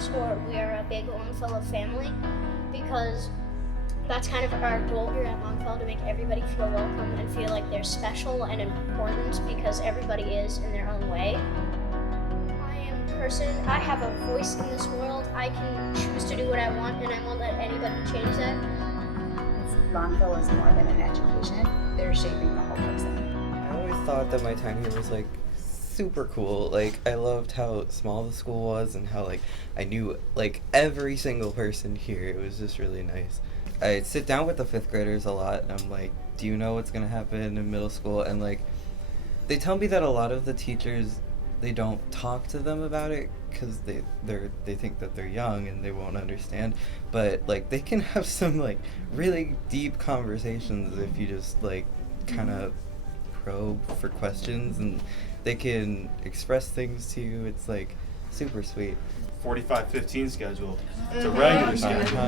school, we are a big Longfellow family because that's kind of our goal here at Longfellow, to make everybody feel welcome and feel like they're special and important because everybody is in their own way. I am a person, I have a voice in this world. I can choose to do what I want and I won't let anybody change that. Longfellow is more than an education, they're shaping the whole person. I always thought that my time here was like super cool. Like I loved how small the school was and how like I knew like every single person here. It was just really nice. I sit down with the 5th graders a lot and I'm like, do you know what's gonna happen in middle school? And like they tell me that a lot of the teachers, they don't talk to them about it because they think that they're young and they won't understand, but like they can have some like really deep conversations if you just like kind of probe for questions, and they can express things to you. It's like super sweet. 45-15 schedule. It's a regular schedule.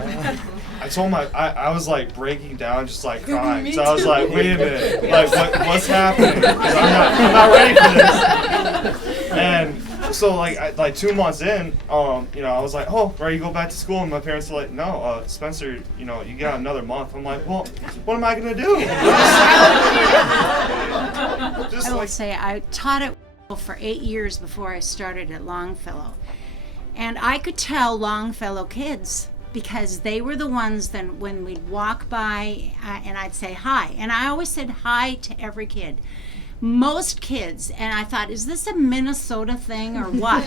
I told I was like breaking down, just like crying. So I was like, wait a minute, like what's happening? 'Cause I'm not ready for this. And so like 2 months in, I was like, oh, ready to go back to school? And my parents were like, no, Spencer, you got another month. I'm like, well, what am I gonna do? I will say I taught it for 8 years before I started at Longfellow. And I could tell Longfellow kids because they were the ones that when we'd walk by and I'd say hi. And I always said hi to every kid. Most kids, and I thought, is this a Minnesota thing or what?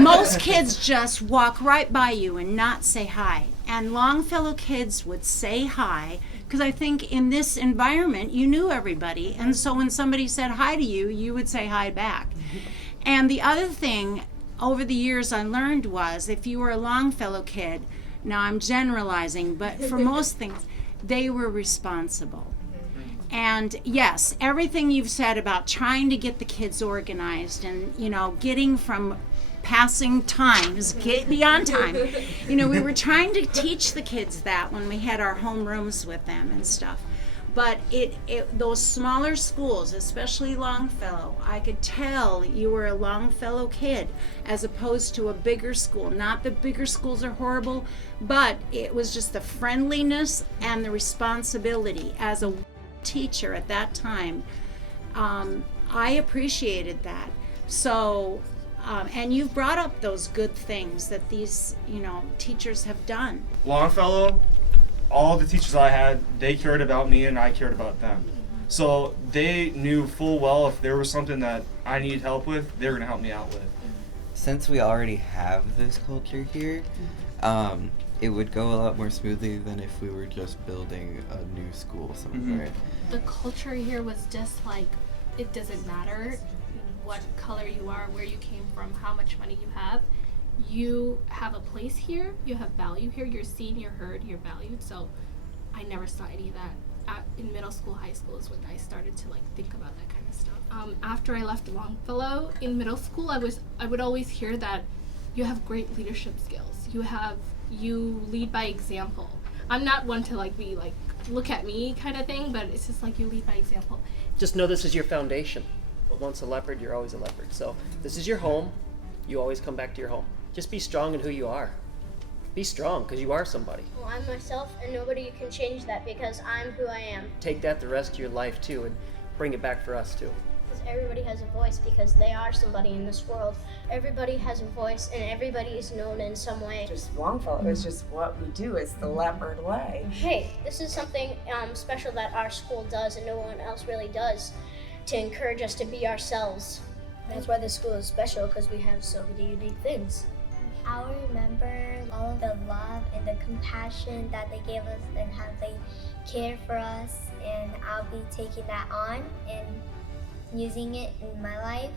Most kids just walk right by you and not say hi. And Longfellow kids would say hi because I think in this environment you knew everybody. And so when somebody said hi to you, you would say hi back. And the other thing over the years I learned was if you were a Longfellow kid, now I'm generalizing, but for most things, they were responsible. And yes, everything you've said about trying to get the kids organized and, getting from passing times, get beyond time. We were trying to teach the kids that when we had our homerooms with them and stuff. But those smaller schools, especially Longfellow, I could tell you were a Longfellow kid as opposed to a bigger school. Not that bigger schools are horrible, but it was just the friendliness and the responsibility. As a teacher at that time, I appreciated that. So, and you've brought up those good things that these, teachers have done. Longfellow, all the teachers I had, they cared about me and I cared about them. So they knew full well if there was something that I needed help with, they were going to help me out with. Since we already have this culture here, it would go a lot more smoothly than if we were just building a new school somewhere. The culture here was just like, it doesn't matter what color you are, where you came from, how much money you have. You have a place here, you have value here, you're seen, you're heard, you're valued. So I never saw any of that. In middle school, high school is when I started to think about that kind of stuff. After I left Longfellow, in middle school, I would always hear that you have great leadership skills. You lead by example. I'm not one to be look at me kind of thing, but it's just you lead by example. Just know this is your foundation. Once a leopard, you're always a leopard. So this is your home. You always come back to your home. Just be strong in who you are. Be strong because you are somebody. Well, I'm myself and nobody can change that because I'm who I am. Take that the rest of your life too and bring it back for us too. Because everybody has a voice because they are somebody in this world. Everybody has a voice and everybody is known in some way. Just Longfellow is just what we do. It's the leopard way. Hey, this is something special that our school does and no one else really does to encourage us to be ourselves. That's why this school is special, because we have so many unique things. I'll remember all of the love and the compassion that they gave us and how they cared for us, and I'll be taking that on and using it in my life.